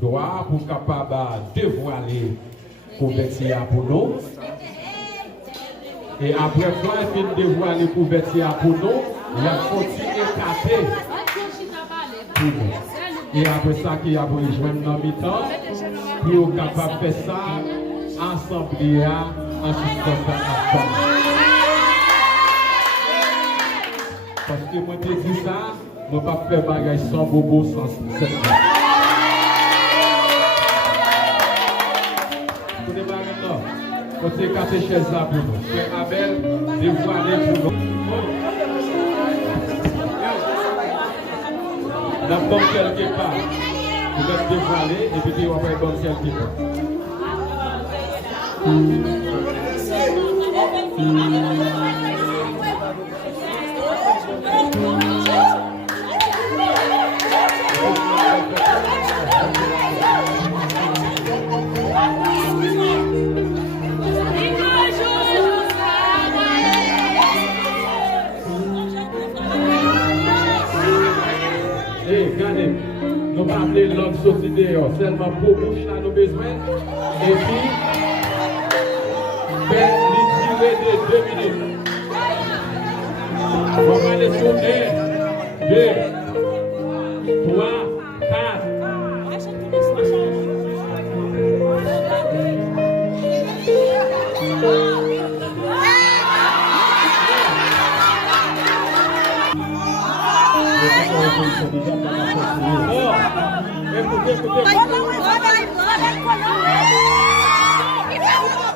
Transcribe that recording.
droit pour capable dévoiler couverture pour nous. Et après quand il finit de dévoiler couverture pour nous, il a continué à taper pour nous. Et après ça, il a voulu joindre dans le mi-temps pour capable faire ça ensemble en substance à femme. Parce que moi, je dis ça, je ne peux pas faire bagage sans bobo, sans cette vie. Vous ne pas maintenant. Quand c'est cassé chez ça pour nous. Frère Abel, dévoilé pour nous. Dans le bon quelque part, vous êtes dévoilé et puis vous avez un bon quelque part. Regardez, nous allons appeler l'homme sorti dehors, seulement pour bouche à nos besoins. Et puis, faire les durées de 2 minutes. On va aller sur 1, 2, 3, 4. Écoutez.